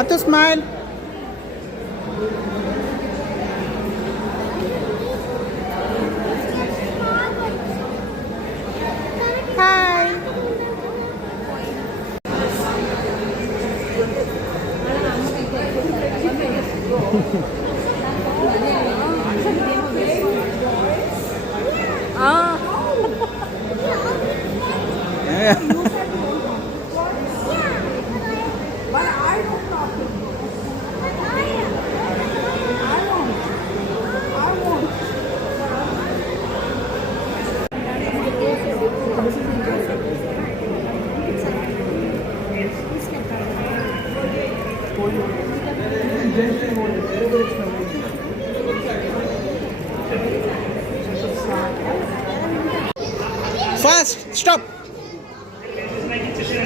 Atu, smile. Hi. Fast, stop.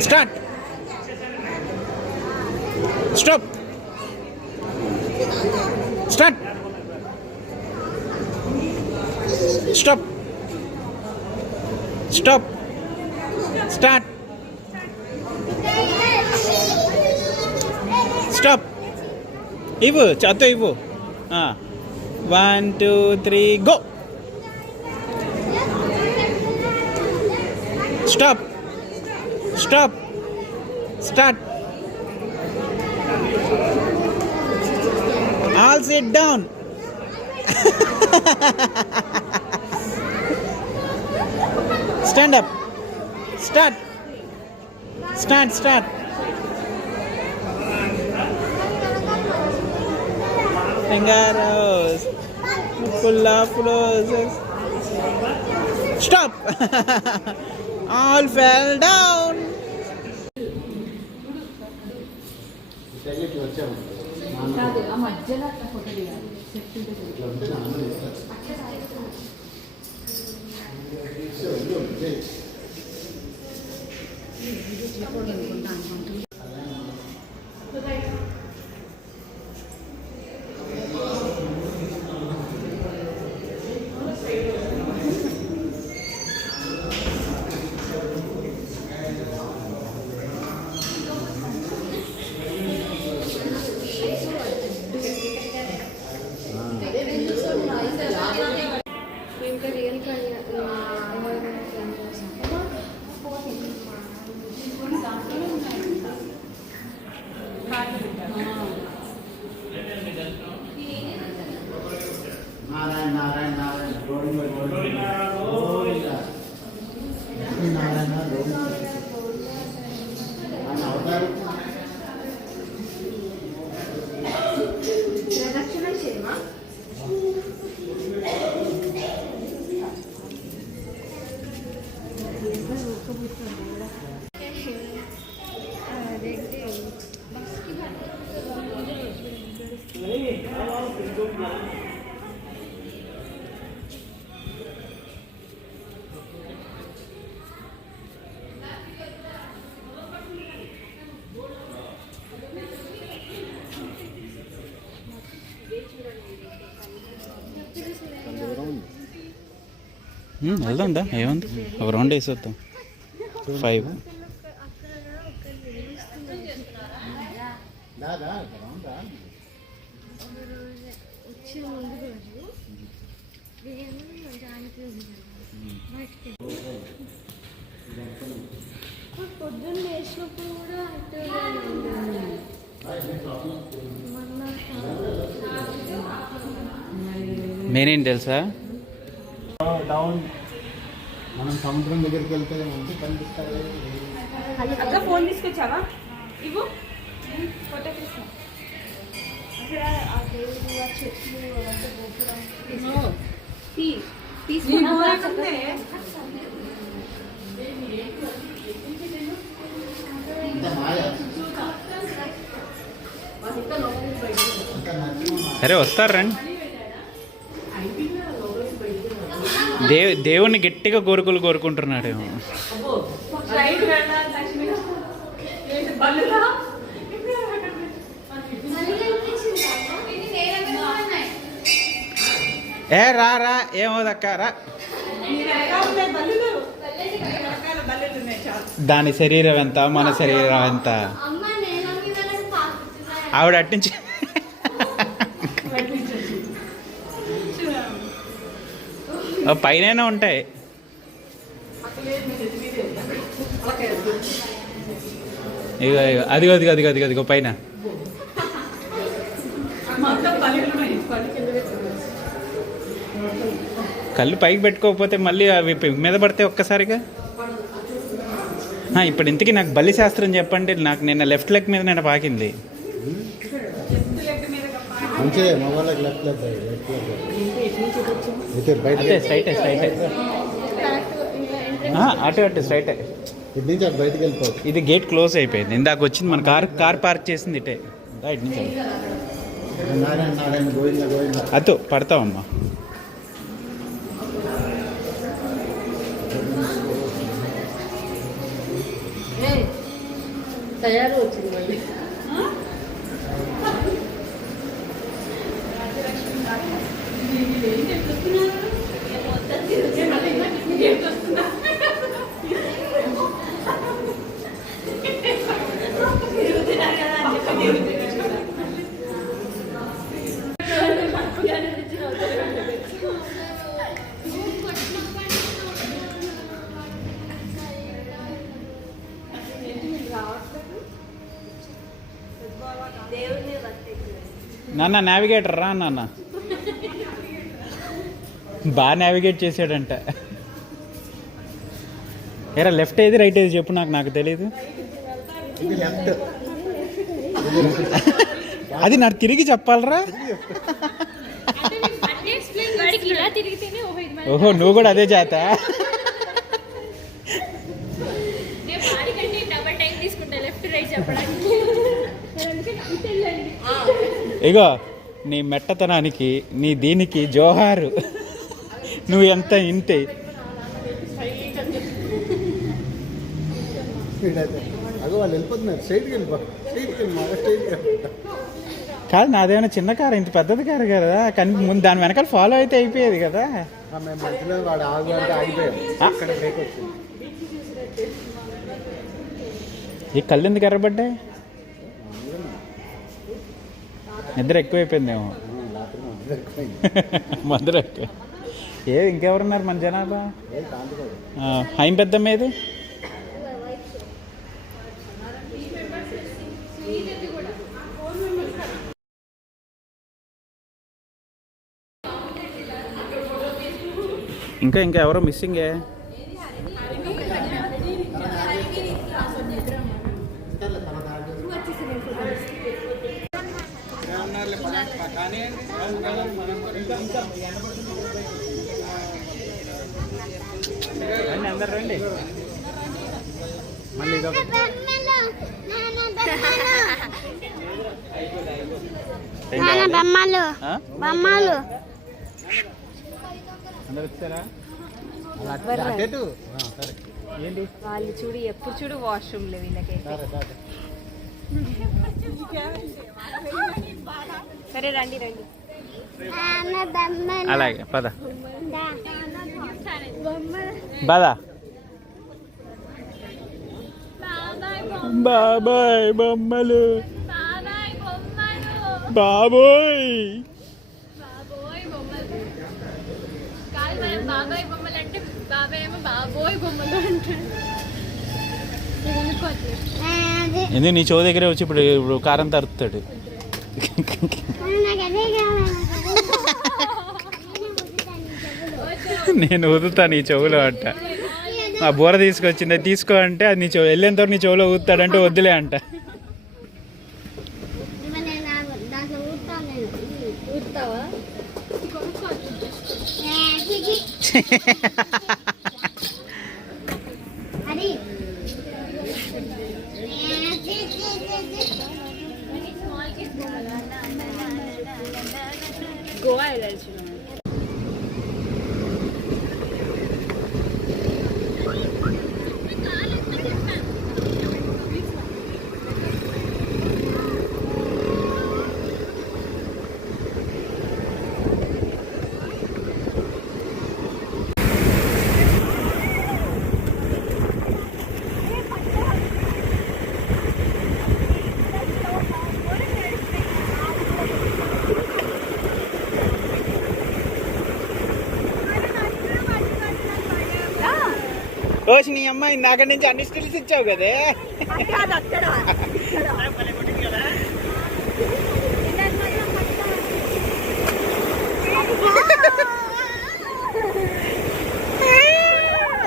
Start. Stop. Start. Stop. Stop. Start. Stop. Ibu, jatuh ibu. 1, 2, 3, go. Stop. Stop. Start. All sit down. Stand up. Start. Start. Finger rose. Pull up roses. Stop. All fell down. వెళ్దాం దా, ఏముంది ఒక round వేసి వద్దాం. 5 పొద్దున్న వేసినప్పుడు కూడా నేనేంటి తెలుసా, డౌన్ మనం సముద్రం దగ్గరికి వెళ్తే కనిపిస్తాయి. అక్క ఫోన్ తీసుకొచ్చావా? ఇవ్వు ఫోటో తీసుకో. అక్కడ ఆ దేవుడు ఆ చెట్లు అవంతా గోపురం తీసుకున్నా. సరే వస్తారు రండి. దేవుణ్ణి గట్టిగా కోరుకులు కోరుకుంటున్నాడేమో. రా ఏమోదక్క రా. దాని శరీరం ఎంత, మన శరీరం ఎంత? ఆవిడ అట్టించి పైన ఉంటాయి. ఇగో ఇగో అదిగో అదిగో అదిగో అదిగో అదిగో పైన. కళ్ళు పైకి పెట్టుకోకపోతే మళ్ళీ అవి మీద పడితే ఒక్కసారిగా. ఇప్పుడు ఇంతకీ నాకు బలి శాస్త్రం చెప్పండి. నాకు నిన్న లెఫ్ట్ లెగ్ మీద నేను పాకింది. మంచిదే మొబైల్కి లెఫ్ట్ లెగ్ అదే స్ట్రైటే స్ట్రైటే అటు అటు స్ట్రైటే. ఇటు నుంచి అటు బయటకు వెళ్ళిపోవచ్చు. ఇది గేట్ క్లోజ్ అయిపోయింది. ఇందాక వచ్చింది మన కార్ పార్క్ చేసింది ఇటే. ఇటు నుంచి నారాయణ నారాయణ గోవింద గోవింద. అతో పడతావమ్మా. తయారు వచ్చింది మళ్ళీ. నాన్న నావిగేటర్ రా నాన్న. బాగా నావిగేట్ చేసాడంట. ఏరా లెఫ్ట్ ఏది రైట్ ఏది చెప్పు. నాకు తెలియదు. ఇది లెఫ్ట్. అది నాకు తిరిగి చెప్పాలరా. ఓహో నువ్వు కూడా అదే చేత. ఇగో నీ మెట్టతనానికి నీ దీనికి జోహారు. నువ్వు ఎంత ఇంతే. అగో వాళ్ళు వెళ్ళిపోతున్నారు. స్ట్రైట్కి వెళ్ళిపో. కాదు నాదేమైనా చిన్న కారు, ఇంత పెద్దది కారు కదా. కానీ ముందు దాని వెనకాల ఫాలో అయితే అయిపోయేది కదా. మేము మధ్యలో వాడు ఆగుంటే ఆగిపోయాం. అక్కడ బ్రేక్ వచ్చింది. ఈ కళ్ళు ఎందుకు ఎర్రబడ్డాయి? నిద్ర ఎక్కువైపోయిందేమో. మందులు ఎక్కువ. ఇంకెవరున్నారు మన జనాభా? హైం పెద్దమ్మ ఏది? ఇంకా ఎవరో మిస్సింగే. రండి అందరు రండి. మళ్ళీ బొమ్మలు బొమ్మలు అందరు వచ్చారా? ఏంటి వాళ్ళు చూడు ఎప్పుడు చూడు వాష్రూమ్ లో వీళ్ళకైతే. సరే రండి రండి. అలాగే పద పద. బాబాయ్ బొమ్మలు. బాబోయ్ బాబాయ్ బొమ్మలు అంటే బాబాయ్ ఏమో బాబోయ్ బొమ్మలు అంటాడు. ఎందుకు నీ చెవు దగ్గరే వచ్చి ఇప్పుడు కారం తరుతాడు. నేను ఊదుతాను నీ చెవులో అంట. ఆ బూర తీసుకొచ్చింది తీసుకో అంటే అది నీ చెవు వెళ్ళేంతవరకు నీ చెవులో ఊదుతాడంటే వద్దులే అంట. గోవా వెళ్ళాల్సి ఓసి నీ అమ్మాయి నాకడి నుంచి అన్ని స్టిల్స్ ఇచ్చావు కదే.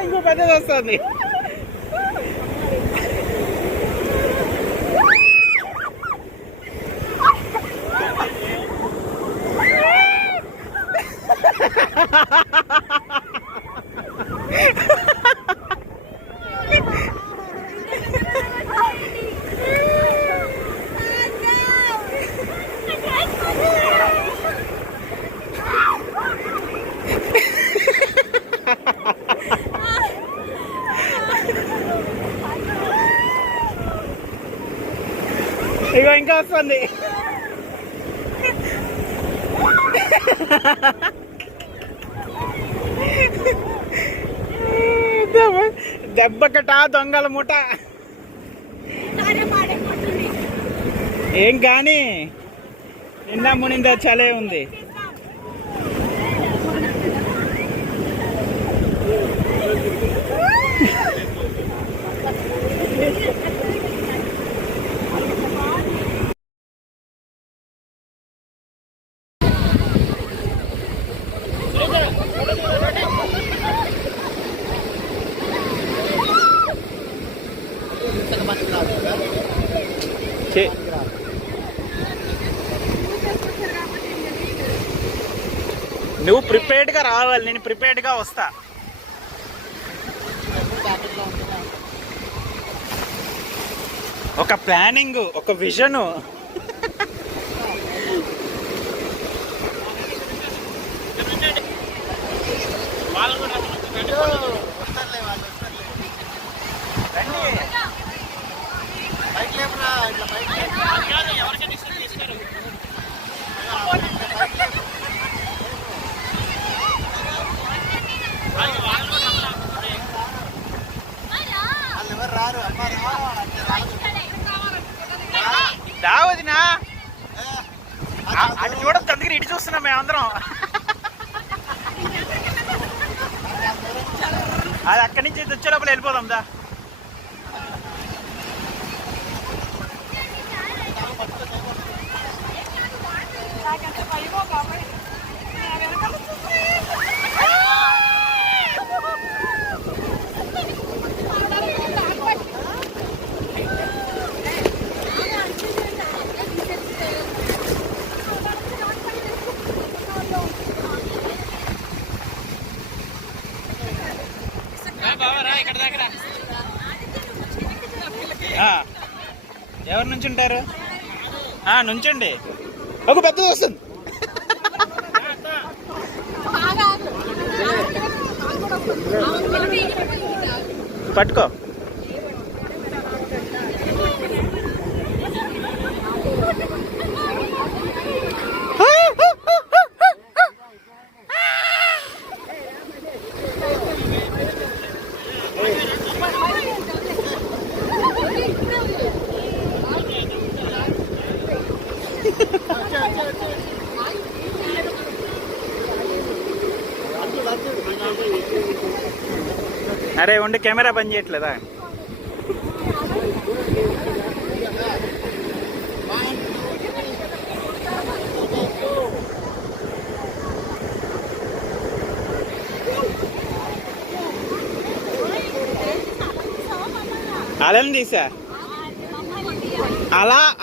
ఇంకో పెద్దది వస్తుంది. ఇగో ఇంకా వస్తుంది. దెబ్బకట దొంగల ముఠ. ఏం కానీ నిన్న మునిందా చలే ఉంది. నువ్వు ప్రిపేర్డ్గా రావాలి, నేను ప్రిపేర్డ్గా వస్తా. ఒక ప్లానింగ్, ఒక విజను. దావదినా అటు చూడద్దు, అందుకని ఇటు చూస్తున్నాం మేమందరం. అది అక్కడి నుంచి వచ్చే లోపల వెళ్ళిపోదాం దా. ఎవరు నుంచుంటారు? నుంచండి. ఒక పెద్దది వస్తుంది. పట్టుకో. అరే ఉండి, కెమెరా పని చేయట్లేదా? అలల్ని తీసా,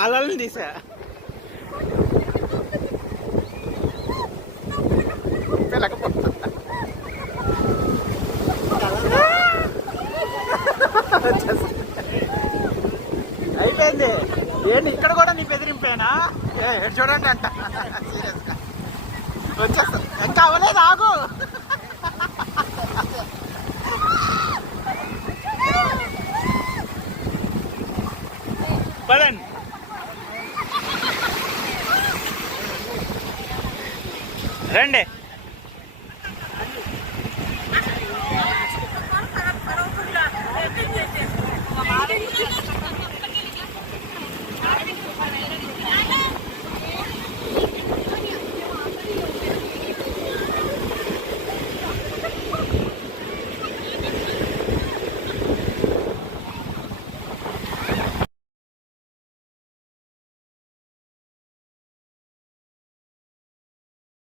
అలల్ని తీసా. అయిపోయింది. ఏంటి ఇక్కడ కూడా నీ బెదిరింపేనా? చూడండి అంట. సీరియస్గా వచ్చేస్తా. ఇంకా అవ్వలేదు, ఆగు. పదండి. రండి.